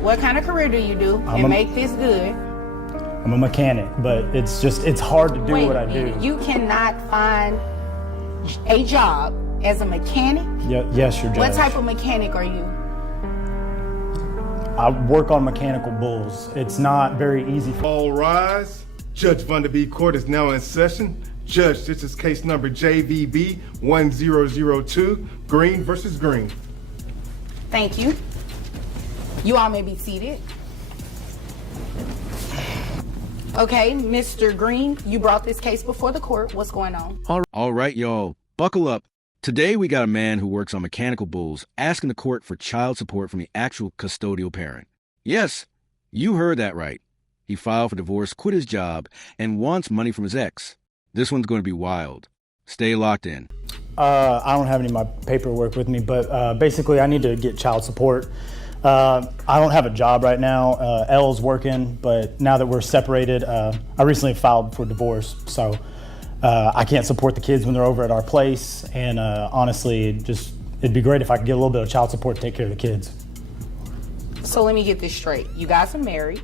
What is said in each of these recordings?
What kind of career do you do and make this good? I'm a mechanic, but it's hard to do what I do. You cannot find a job as a mechanic? Yes, your judge. What type of mechanic are you? I work on mechanical bulls. It's not very easy. All rise. Judge Vanderbeat Court is now in session. Judge, this is case number JVB 1002, Green versus Green. Thank you. You all may be seated. Okay, Mr. Green, you brought this case before the court. What's going on? All right, y'all, buckle up. Today we got a man who works on mechanical bulls asking the court for child support from the actual custodial parent. Yes, you heard that right. He filed for divorce, quit his job, and wants money from his ex. This one's going to be wild. Stay locked in. I don't have any of my paperwork with me, but basically I need to get child support. I don't have a job right now. Elle's working, but now that we're separated, I recently filed for divorce, so I can't support the kids when they're over at our place, and honestly, it'd be great if I could get a little bit of child support to take care of the kids. So let me get this straight. You guys are married.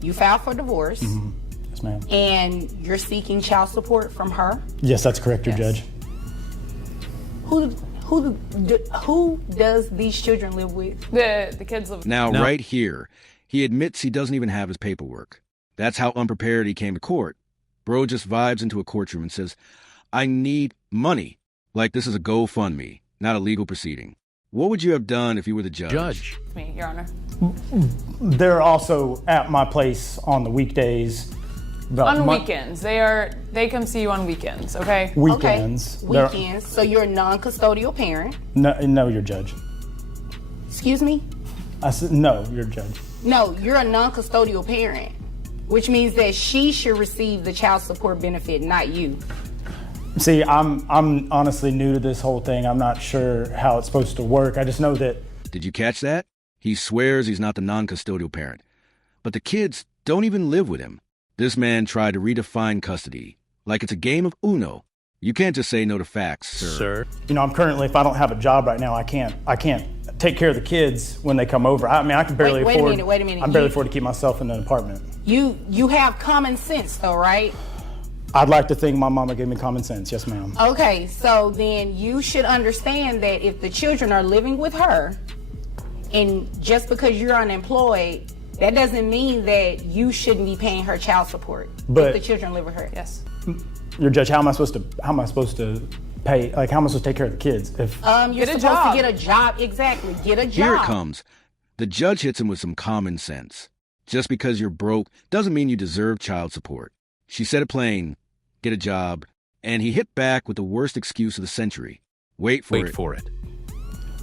You filed for divorce. Mm-hmm. Yes, ma'am. And you're seeking child support from her? Yes, that's correct, your judge. Who does these children live with? The kids live with. Now, right here, he admits he doesn't even have his paperwork. That's how unprepared he came to court. Bro just vibes into a courtroom and says, I need money. Like this is a GoFundMe, not a legal proceeding. What would you have done if you were the judge? Me, Your Honor. They're also at my place on the weekdays. On weekends. They come see you on weekends, okay? Weekends. Okay. Weekends. So you're a non-custodial parent. No, your judge. Excuse me? I said no, your judge. No, you're a non-custodial parent, which means that she should receive the child support benefit, not you. See, I'm honestly new to this whole thing. I'm not sure how it's supposed to work. I just know that. Did you catch that? He swears he's not the non-custodial parent. But the kids don't even live with him. This man tried to redefine custody, like it's a game of Uno. You can't just say no to facts, sir. You know, I'm currently, if I don't have a job right now, I can't take care of the kids when they come over. I mean, I can barely afford. Wait a minute. I barely afford to keep myself in an apartment. You have common sense though, right? I'd like to think my mama gave me common sense. Yes, ma'am. Okay, so then you should understand that if the children are living with her, and just because you're unemployed, that doesn't mean that you shouldn't be paying her child support if the children live with her. Yes. Your judge, how am I supposed to pay? Like, how am I supposed to take care of the kids? If you're supposed to get a job, exactly. Get a job. Here it comes. The judge hits him with some common sense. Just because you're broke doesn't mean you deserve child support. She said it plain. Get a job. And he hit back with the worst excuse of the century. Wait for it.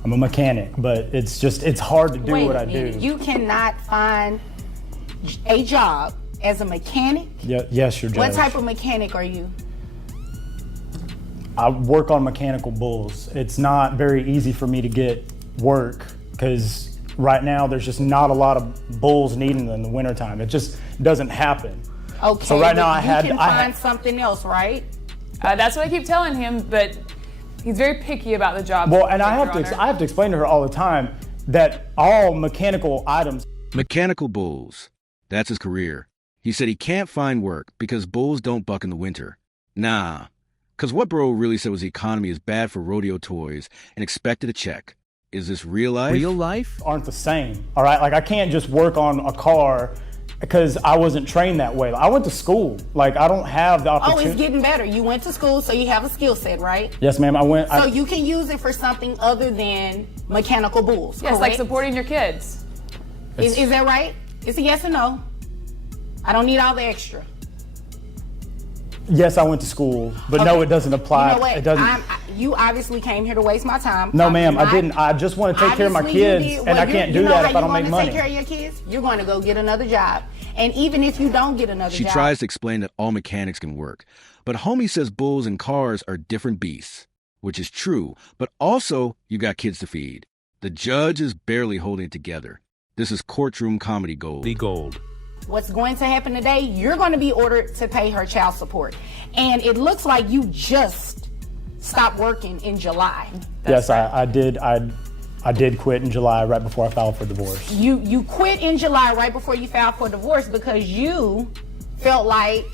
I'm a mechanic, but it's hard to do what I do. You cannot find a job as a mechanic? Yes, your judge. What type of mechanic are you? I work on mechanical bulls. It's not very easy for me to get work because right now there's just not a lot of bulls needed in the wintertime. It just doesn't happen. Okay, so right now you can find something else, right? That's what I keep telling him, but he's very picky about the job. Well, and I have to explain to her all the time that all mechanical items. Mechanical bulls. That's his career. He said he can't find work because bulls don't buck in the winter. Nah. Because what bro really said was the economy is bad for rodeo toys and expected a check. Is this real life? Real life? Aren't the same, all right? Like, I can't just work on a car because I wasn't trained that way. I went to school. Like, I don't have the opportunity. Oh, it's getting better. You went to school, so you have a skill set, right? Yes, ma'am, I went. So you can use it for something other than mechanical bulls, Yes, correct? like supporting your kids. Is that right? It's a yes or no? I don't need all the extra. Yes, I went to school, but no, it doesn't apply. You know what? It doesn't. You obviously came here to waste my time. No, ma'am, I didn't. I just want to take care of my kids, and I can't do that if I don't make money. You know how you're going to take care of your kids? You're going to go get another job. And even if you don't get another job. She tries to explain that all mechanics can work. But homie says bulls and cars are different beasts, which is true. But also, you got kids to feed. The judge is barely holding it together. This is courtroom comedy gold. The gold. What's going to happen today, you're going to be ordered to pay her child support. And it looks like you just stopped working in July. Yes, I did. I I did quit in July right before I filed for divorce. You quit in July right before you filed for divorce because you felt like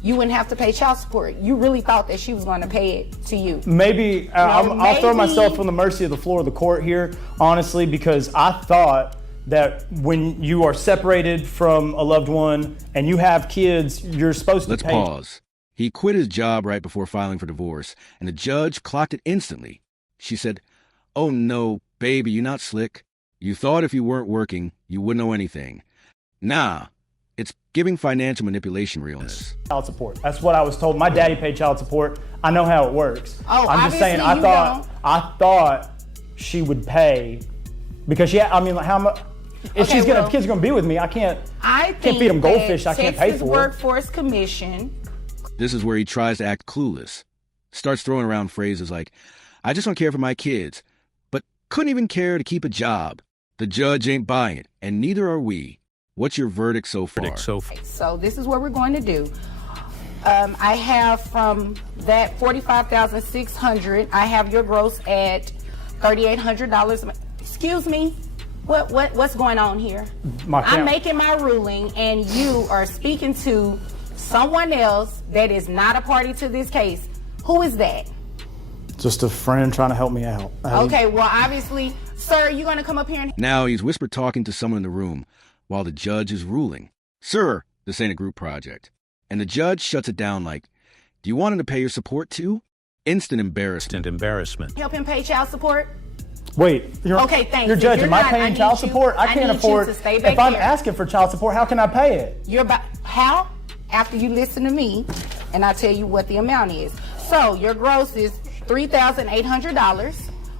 you wouldn't have to pay child support. You really thought that she was going to pay it to you. Maybe, I'll throw myself on the mercy of the floor of the court here, honestly, because I thought that when you are separated from a loved one and you have kids, you're supposed to pay. Let's pause. He quit his job right before filing for divorce, and the judge clocked it instantly. She said, "Oh no, baby, you're not slick. You thought if you weren't working, you wouldn't know anything. Nah, it's giving financial manipulation realness." Child support. That's what I was told. My daddy paid child support. I know how it works. Oh, I'm just saying, obviously I thought she would pay because how much? If Okay, kids are gonna be with me, I can't feed them goldfish. I can't pay Texas for. Workforce Commission. This is where he tries to act clueless. Starts throwing around phrases like, "I just don't care for my kids," but couldn't even care to keep a job. The judge ain't buying it, and neither are we. What's your verdict so far? So this is what we're going to do. I have from that $45,600. I have your gross at $3,800. Excuse me. What's going on here? I'm making my ruling, and you are speaking to someone else that is not a party to this case. Who is that? Just a friend trying to help me out. Okay, well, obviously, sir, you're going to come up here and... Now he's whisper talking to someone in the room while the judge is ruling. "Sir, this ain't a group project." And the judge shuts it down like, "Do you want him to pay your support too?" Instant embarrassment. Help him pay child support? Wait, Okay, thanks. You're If judging. you're Am I not, paying child support? I can't need you afford. to stay back If I'm here. asking for child support, how can I pay it? How? After you listen to me, and I tell you what the amount is. So your gross is $3,800,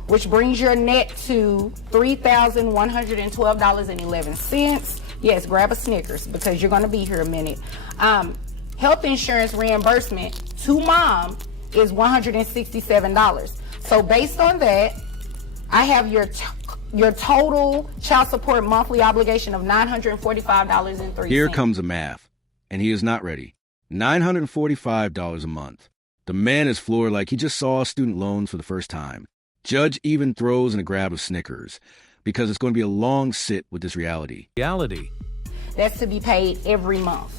which brings your net to $3,112.11. Yes, grab a Snickers because you're going to be here a minute. Health insurance reimbursement to mom is $167. So based on that, I have your total child support monthly obligation of $945.03. Here comes the math, and he is not ready. $945 a month. The man is floored like he just saw student loans for the first time. Judge even throws in a grab of Snickers because it's going to be a long sit with this reality. That's to be paid every month.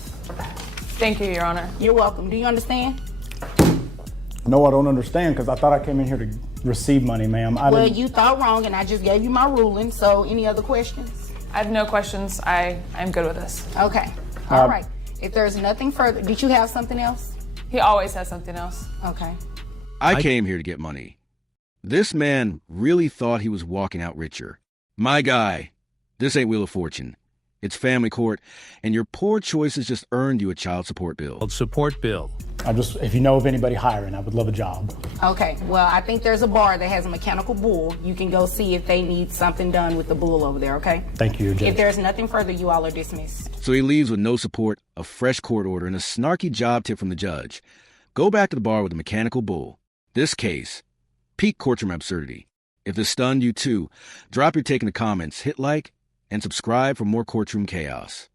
Thank you, Your Honor. You're welcome. Do you understand? No, I don't understand because I thought I came in here to receive money, ma'am. Well, you thought wrong, and I just gave you my ruling. So any other questions? I have no questions. I'm good with this. Okay. All right. If there's nothing further, did you have something else? He always has something else. Okay. I came here to get money. This man really thought he was walking out richer. My guy, this ain't Wheel of Fortune. It's family court, and your poor choices just earned you a child support bill. If you know of anybody hiring, I would love a job. Okay. Well, I think there's a bar that has a mechanical bull. You can go see if they need something done with the bull over there, okay? Thank you, Judge. If there's nothing further, you all are dismissed. So he leaves with no support, a fresh court order, and a snarky job tip from the judge. Go back to the bar with a mechanical bull. This case, peak courtroom absurdity. If this stunned you too, drop your take in the comments, hit like, and subscribe for more courtroom chaos.